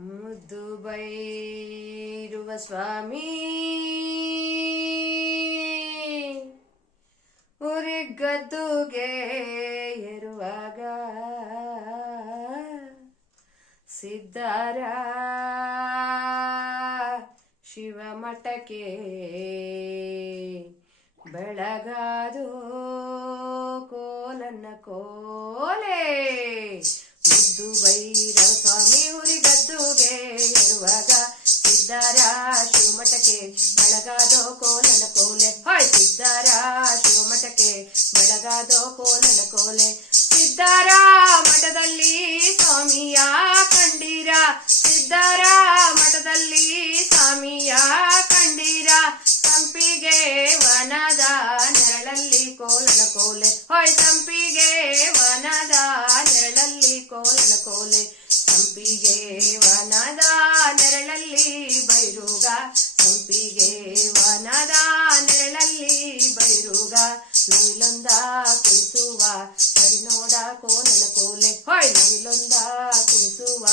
ಮುದ್ದು ಬೈರುವ ಸ್ವಾಮಿ ಉರಿಗದ್ದುಗೆ ಏರುವಾಗ ಸಿದ್ಧಾರ ಶಿವಮಠಕ್ಕೆ ಬೆಳಗಾದು ಕೋಲನ್ನ ಕೋಲೆ ಮುದ್ದು ಬೈರವ ಸ್ವಾಮಿ ಉರಿಗದ್ದುಗೆ ಏರುವಾಗ ಸಿದ್ಧಾರ ಶಿವಮಠಕ್ಕೆ ಬೆಳಗಾದೋ ಕೋಲನ ಕೋಲೆ ಹಾಯ್ ಸಿದ್ಧಾರ ಶಿವಮಠಕ್ಕೆ ಬೆಳಗಾದೋ ಕೋಲನ ಕೋಲೆ ಸಿದ್ಧಾರ ಮಠದಲ್ಲಿ ಸ್ವಾಮಿಯ ಕಂಡೀರ ಸಿದ್ಧಾರ ಮಠದಲ್ಲಿ ಸ್ವಾಮಿಯ ಕಂಡೀರ ಸಂಪಿಗೆ ವನದ ನೆರಳಲ್ಲಿ ಕೋಲನ ಕೋಲೆ ಹೊಯ್ ಸಂಪಿಗೆ ವನದ ನೆರಳಲ್ಲಿ ಕೋಲನ ಕೋಲೆ ಸಂಪಿಗೆ ವನದ ನೆರಳಲ್ಲಿ ಬೈರುಗ ಸಂಪಿಗೆ ವನದ ನೆರಳಲ್ಲಿ ಬೈರುಗ ನವಿಲೊಂದ ಕುಣಿಸುವ ಕರಿನೋಡ ಕೋಲನ ಕೋಲೆ ಹೊಯ್ ನವಿಲೊಂದ ಕುಣಿಸುವ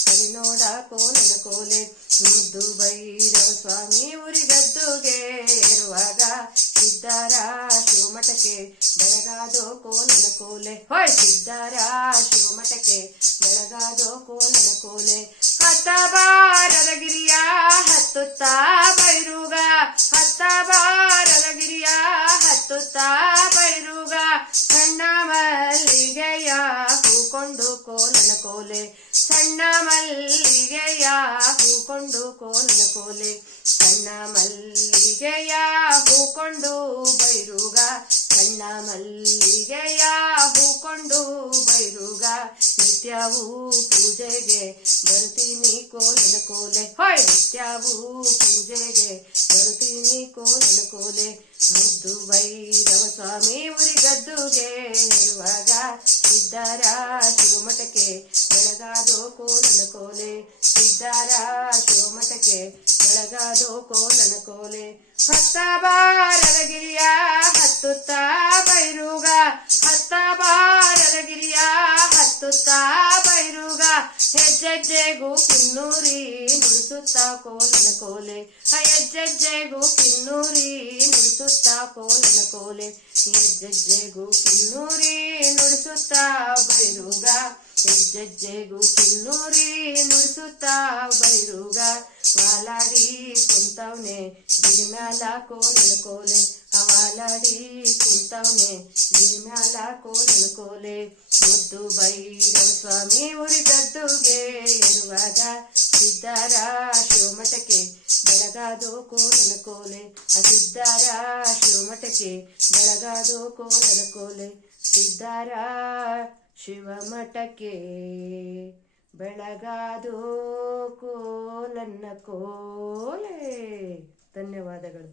ಕರಿನೋಡ ಕೋಲನ ಕೋಲೆ ಮುದ್ದು ಬೈರವ ಸ್ವಾಮಿ ಉರಿಗದ್ದುಗೆ ಏರುವಾಗ ಸಿದ್ಧಾರ ಶಿವಮಠಕ್ಕೆ ಬೆಳಗಾದೋ ಕೋಲನ ಕೋಲೆ ಹೊಯ್ ಸಿದ್ಧಾರ ಶಿವಮಠಕ್ಕೆ ಬೆಳಗಾದೋ ಕೋಲನ ಕೋಲೆ ಹತ್ತ ಬಾರದ ಗಿರಿಯ ಹತ್ತುತ್ತಾ ಬೈರುಗ ಹತ್ತ ಬಾರದ ಗಿರಿಯ ಹತ್ತುತ್ತಾ ಬೈರುಗ ಸಣ್ಣ ಮಲ್ಲಿಗೆಯ ಹೂಕೊಂಡು ಕೋಲನ ಕೋಲೆ ಸಣ್ಣ ಮಲ್ಲಿಗೆಯ ಹೂಕೊಂಡು ಕೋಲನ ಕೋಲೆ ಸಣ್ಣ ಮಲ್ಲಿಗೆಯ ಹೂಕೊಂಡು ಬೈರುಗ ಸಣ್ಣ ಮಲ್ಲಿಗೆಯ ಹೂಕೊಂಡು ಬೈರುಗ ನಿತ್ಯವೂ ಪೂಜೆಗೆ ಬರುತ್ತೀನಿ ಕೋಲನ ಕೋಲೆ ಹೊಯ್ ನಿತ್ಯವೂ ಪೂಜೆಗೆ ಬರುತ್ತೀನಿ ಕೋಲನ ಕೋಲೆ ಮುದ್ದು ಬೈರವ ಸ್ವಾಮಿ ಉರಿಗದ್ದುಗೆ ಏರುವಾಗ ಸಿದ್ಧಾರ ಶಿವಮಠಕ್ಕೆ ಬೆಳಗಾದೋ ಕೋಲನ ಕೋಲೆ ಸಿದ್ಧಾರ ಶಿವಮಠಕ್ಕೆ ಬೆಳಗಾದೋ ಕೋಲನ ಕೋಲೆ ಹತ್ತ ಬಾರದ ಗಿರಿಯ ಹತ್ತುತ್ತಾ ಬೈರುಗ ಹತ್ತ ಬಾರದ ಗಿರಿಯ ಹತ್ತುತ್ತಾ ಬೈರುಗ ಹೆಜ್ಜೆಜ್ಜೆಗೂ ಕಿನ್ನೂರಿ ನುಡಿಸುತ್ತಾ ಕೋಲನ ಕೋಲೆ ಹೆಜ್ಜೆಜ್ಜೆಗೂ ಕಿನ್ನೂರಿ ನುಡಿಸುತ್ತಾ ಕೋಲನ ಕೋಲೆ ಹೆಜ್ಜೆಜ್ಜೆಗೂ ಕಿನ್ನೂರಿ ನುಡಿಸುತ್ತಾ ಬೈರುಗ ಹೆಜ್ಜೆಜ್ಜೆಗೂ ಕಿನ್ನೂರಿ ನುಡಿಸುತ್ತಾ ಬೈರುಗ ವಾಲಾಡಿ ಕುಂತವ್ನೆ ಗಿರಿಮ್ಯಾಲ ಕೋಲನ ಕೋಲೆ ವಾಲಾಡಿ ಕುಂತವ್ನೆ ಗಿರಿಮ್ಯಾಲ ಕೋಲನ ಕೋಲೆ ಮುದ್ದು ಬೈರವ ಸ್ವಾಮಿ ಉರಿಗದ್ದುಗೆ ಏರುವಾಗ ಸಿದ್ಧಾರ ಶಿವಮಠಕ್ಕೆ ಬೆಳಗಾದೋ ಕೋಲನ ಕೋಲೆ ಸಿದ್ಧಾರ ಶಿವಮಠಕ್ಕೆ ಬೆಳಗಾದೋ ಕೋಲನ ಕೋಲೆ ಸಿದ್ಧಾರ ಶಿವಮಠಕ್ಕೆ ಬೆಳಗಾದೋ ಕೋಲನ್ನ ಕೋಲೆ. ಧನ್ಯವಾದಗಳು.